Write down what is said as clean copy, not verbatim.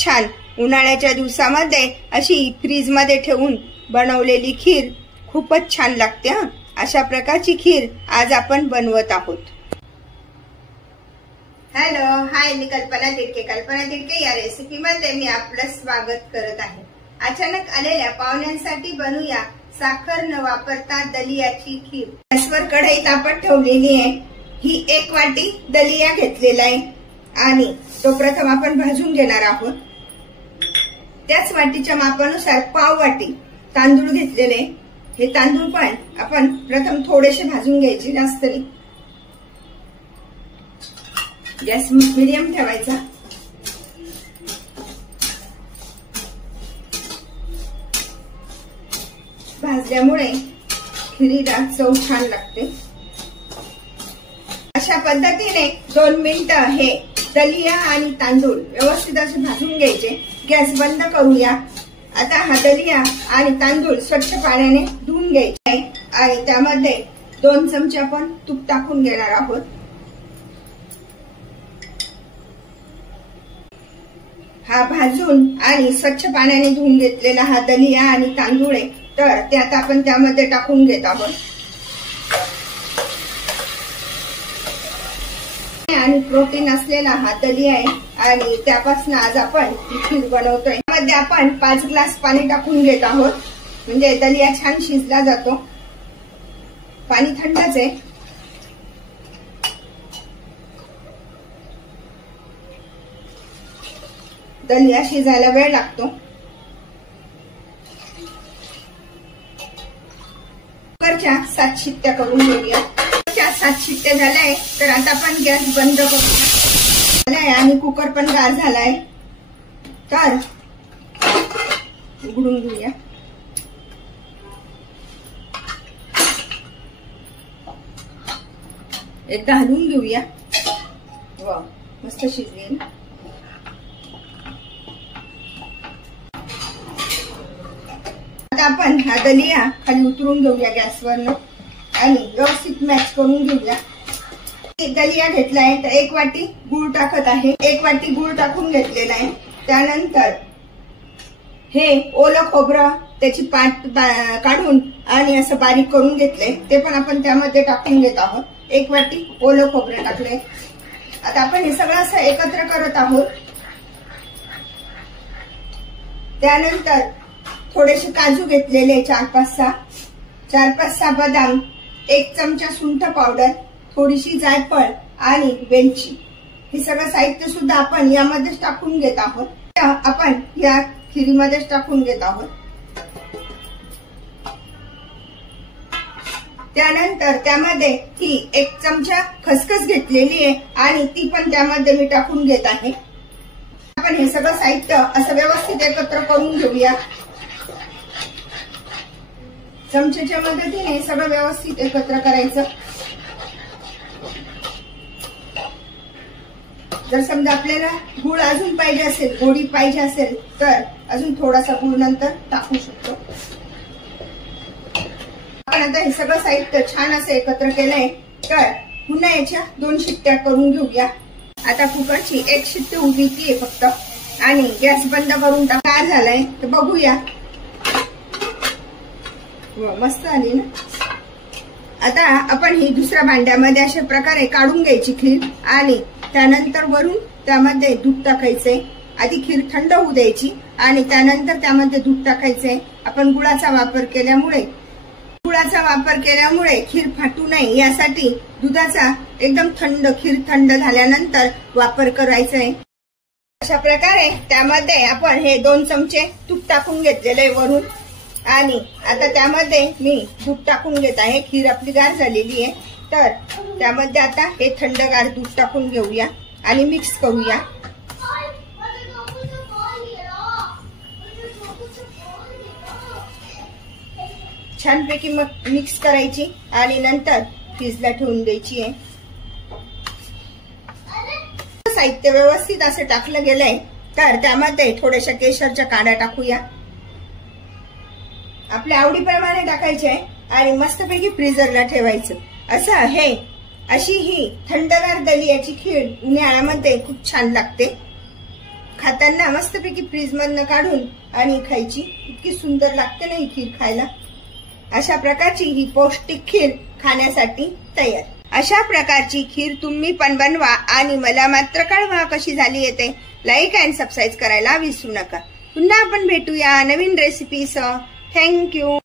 छान उन्हाळ्याच्या दिवसामध्ये अशी फ्रीज मध्ये ठेवून बनवलेली खीर खूपच छान लागते। अशा प्रकारची खीर आज आपण बनवत आहोत। हॅलो हाय, मी कल्पना तिडके या रेसिपी मध्ये मी आपलं स्वागत करत आहे। अचानक आलेल्या पाहुण्यांसाठी बनवूया साखर न वापरता दलियाची खीर। गॅसवर कढई तापत ठेवलेली आहे। ही 1 वाटी दलिया घेतलेला आहे आणि तो प्रथम आपण भाजून घेणार आहोत। त्याच वाटीच्या मापानुसार पाव वाटी तांदूळ घेतलेले। हे तांदूळ पण आपण प्रथम थोडेसे भाजून घ्यायचे, जास्त नाही। गॅस मीडियम ठेवायचा। भाजल्यामुळे खिरीला चव छान लागते। अशा पद्धतीने 2 मिनिटं हे दलिया आणि तांदूळ व्यवस्थित असे भाजून घ्यायचे। गॅस बंद करूया। आता हा दलिया आणि तांदूळ स्वच्छ पाण्याने धुवून घ्यायचे आणि त्यामध्ये 2 चमचे आपण तूप टाकून घेणार आहोत। हा भाजून आणि स्वच्छ पाण्याने धुवून घेतलेला हा दलिया आणि तांदूळ आहे, तर ते आता आपण त्यामध्ये टाकून घेत आहोत। आणि प्रोटीन असलेला हा दलिया आहे आणि त्यापासून आज आपण खीर बनवतोय। त्यामध्ये आपण 5 ग्लास पाणी टाकून घेत आहोत, म्हणजे दलिया छान शिजला जातो। पाणी थंडच आहे। दलिया शिजायला वेळ लागतो। कुकरच्या 7 शिट्ट्या करून घेऊया। 7 शिट्ट्या झाल्याय, तर आता आपण गॅस बंद करूया आणि कुकर पण गार झालाय, तर उघडून घेऊया। एकदा हलवून घेऊया। वा, मस्त शिजली ना। आता आपण हा दलिया खाली उतरून घेऊया गॅसवरनं आणि व्यवस्थित मॅच करून घेऊया। दलिया घेतलाय तर 1 वाटी गूळ टाकत आहे। 1 वाटी गूळ टाकून घेतलेला आहे। त्यानंतर हे ओलं खोबरं त्याची पाट काढून आणि असं बारीक करून घेतलंय, ते पण आपण त्यामध्ये टाकून घेत आहोत। 1 वाटी ओलं खोबरं टाकले। आता आपण हे सगळं असं एकत्र करत आहोत। त्यानंतर थोडेसे काजू घेतलेले 4-5-6 बदाम, 1 चमचा सुंठ पावडर, थोडीशी जायफळ आणि वेलची, हे सगळं साहित्य सुद्धा आपण यामध्येच टाकून घेत आहोत। आपण या खिरीमध्येच टाकून घेत आहोत। त्यानंतर त्यामध्ये ही 1 चमचा खसखस घेतलेली आहे आणि ती पण त्यामध्ये मी टाकून घेत आहे। आपण हे सगळं साहित्य असं व्यवस्थित एकत्र करून घेऊया। चमच्याच्या मदतीने सगळं व्यवस्थित एकत्र करायचं। जर समजा आपल्याला गूळ अजून पाहिजे असेल, गोडी पाहिजे असेल, तर अजून थोडासा गूळ नंतर टाकू शकतो। आपण आता हे सगळं साहित्य छान असं एकत्र केलंय, तर पुन्हा याच्या 2 शिट्ट्या करून घेऊया। आता कुकरची 1 शिट्टी उभी फक्त आणि गॅस बंद करून टाका झालाय, तर बघूया। मस्त आली ना। आता आपण ही दुसऱ्या भांड्यामध्ये अशा प्रकारे काढून घ्यायची खीर आणि त्यानंतर वरून त्यामध्ये दूध टाकायचंय। आधी खीर थंड होऊ द्यायची आणि त्यानंतर त्यामध्ये दूध टाकायचंय। आपण गुळाचा वापर केल्यामुळे खीर फाटू नये यासाठी दुधाचा एकदम खीर थंड झाल्यानंतर वापर करायचा आहे। अशा प्रकारे त्यामध्ये आपण हे 2 चमचे तूप टाकून घेतलेले वरून आणि आता त्यामध्ये मी दूध टाकून घेत आहे। खीर आपली गार झालेली आहे, तर त्यामध्ये आता हे थंडगार दूध टाकून घेऊया आणि मिक्स करूया। छानपैकी मिक्स करायची आणि नंतर फ्रीजला ठेवून द्यायची आहे। साहित्य व्यवस्थित असं टाकलं गेलंय, तर त्यामध्ये थोड्याशा केशरच्या काड्या टाकूया। आपल्या आवडीप्रमाणे टाकायचे आणि मस्तपैकी फ्रीजरला ठेवायचं। अशी ही थंडगार दलियाची खीर उन्हाळ्यामध्ये खूप छान लागते। खाताना मस्तपैकी फ्रीज मधनं काढून आणि खायची. इतकी सुंदर लागते ना ही खीर खायला. अशा प्रकारची ही पौष्टिक खीर खाण्यासाठी तयार. अशा प्रकारची खीर तुम्ही पण बनवा आणि मला मात्र कळवा कशी झाली येते. लाईक अँड सबस्क्राईब करायला विसरू नका. पुन्हा आपण भेटूया नवीन रेसिपीसह. थँक्यू.